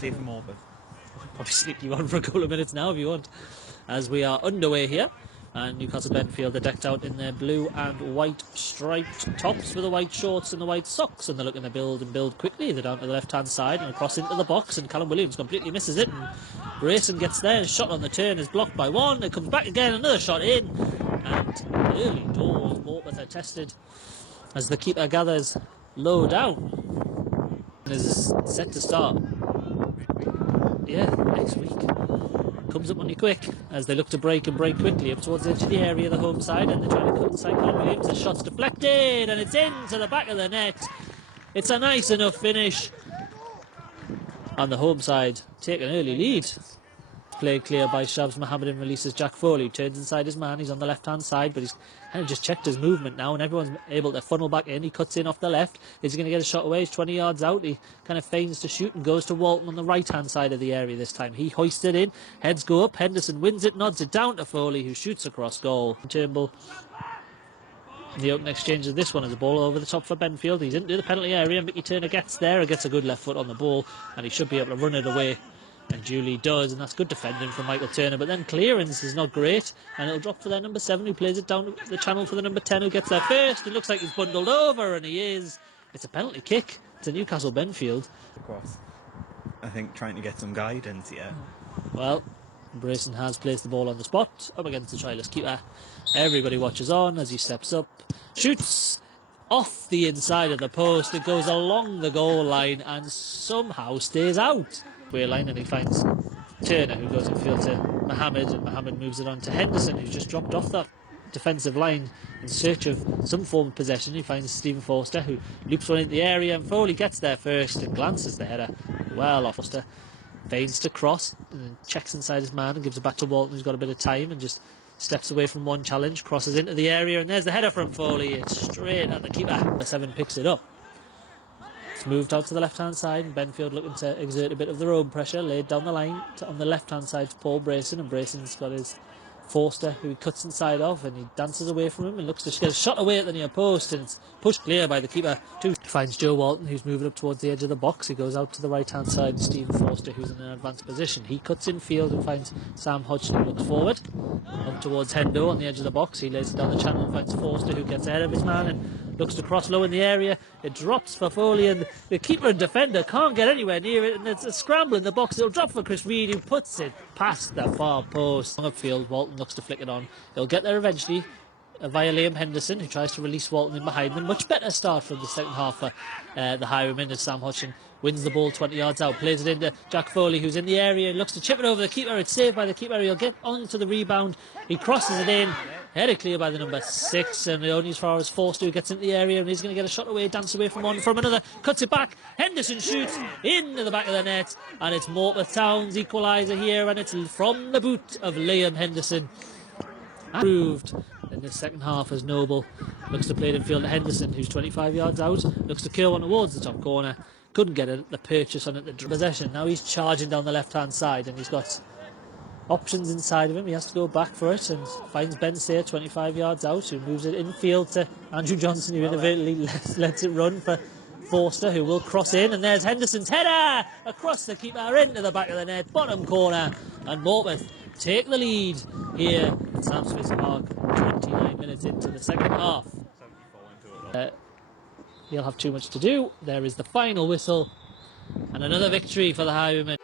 play for Morpeth. Probably sneak you on for a couple of minutes now if you want, as we are underway here. And Newcastle Benfield are decked out in their blue and white striped tops with the white shorts and the white socks, and they're looking to build quickly. They're down to the left hand side and across into the box, and Callum Williams completely misses it, and Grayson gets there. His shot on the turn is blocked by one. It comes back again, another shot in, and early doors Morpeth are tested as the keeper gathers low down and is set to start. Yeah, next week. Comes up on you quick as they look to break quickly up towards the edge of the area, the home side, and they're trying to cut inside Callum Williams. The shot's deflected and it's into the back of the net. It's a nice enough finish on the home side. Take an early lead. Played clear by Shabs Mohammed and releases Jack Foley. Turns inside his man. He's on the left hand side, but he's kind of just checked his movement now, and everyone's able to funnel back in. He cuts in off the left. Is he going to get a shot away? He's 20 yards out. He kind of feigns to shoot and goes to Walton on the right hand side of the area this time. He hoists it in. Heads go up. Henderson wins it, nods it down to Foley, who shoots across goal. Turnbull. The open exchange of this one is a ball over the top for Benfield. He's into the penalty area. Mickey Turner gets there and gets a good left foot on the ball, and he should be able to run it away. And Julie does, and that's good defending from Michael Turner. But then clearance is not great, and it'll drop for their number 7, who plays it down the channel for the number 10, who gets there first. It looks like he's bundled over, and he is. It's a penalty kick to Newcastle Benfield. Across. I think trying to get some guidance, yeah. Well, Brayson has placed the ball on the spot, up against the tryless keeper. Everybody watches on as he steps up, shoots off the inside of the post. It goes along the goal line and somehow stays out. Line, and he finds Turner, who goes infield to Mohammed, and Mohammed moves it on to Henderson, who's just dropped off that defensive line in search of some form of possession. He finds Stephen Forster, who loops one into the area, and Foley gets there first and glances the header well off. Forster feigns to cross and then checks inside his man and gives it back to Walton, who's got a bit of time and just steps away from one challenge, crosses into the area, and there's the header from Foley. It's straight at the keeper. The 7 picks it up. It's moved out to the left-hand side, and Benfield looking to exert a bit of their own pressure, laid down the line on the left-hand side to Paul Brayson, and Brayson's got his Forster, who he cuts inside of, and he dances away from him and looks to get a shot away at the near post, and it's pushed clear by the keeper. He finds Joe Walton, who's moving up towards the edge of the box. He goes out to the right-hand side, and Stephen Forster, who's in an advanced position. He cuts in field and finds Sam Hodgson, who looks forward, up towards Hendo on the edge of the box. He lays it down the channel and finds Forster, who gets ahead of his man and looks to cross low in the area. It drops for Foley, and the keeper and defender can't get anywhere near it, and it's a scramble in the box. It'll drop for Chris Reid, who puts it past the far post. Upfield, Walton looks to flick it on. He'll get there eventually via Liam Henderson, who tries to release Walton in behind them. Much better start from the second half for the Highwaymen, as Sam Hodgson wins the ball 20 yards out, plays it into Jack Foley, who's in the area, looks to chip it over the keeper. It's saved by the keeper. He'll get onto the rebound. He crosses it in. Headed clear by the number 6, and only as far as Forster, who gets into the area, and he's going to get a shot away, dance away from one, from another, cuts it back. Henderson shoots into the back of the net, and it's Morpeth Town's equaliser here, and it's from the boot of Liam Henderson. Improved in the second half as Noble looks to play it in field to Henderson, who's 25 yards out, looks to curl one towards the top corner. Couldn't get the purchase on it, the possession. Now he's charging down the left-hand side, and he's got options inside of him. He has to go back for it and finds Ben Sayre 25 yards out, who moves it infield to Andrew Johnson, who inadvertently lets it run for Forster, who will cross in, and there's Henderson's header across the keeper into the back of the net, bottom corner, and Morpeth take the lead here at Samsmith Park 29 minutes into the second half. He'll have too much to do. There is the final whistle, and another victory for the Highwaymen.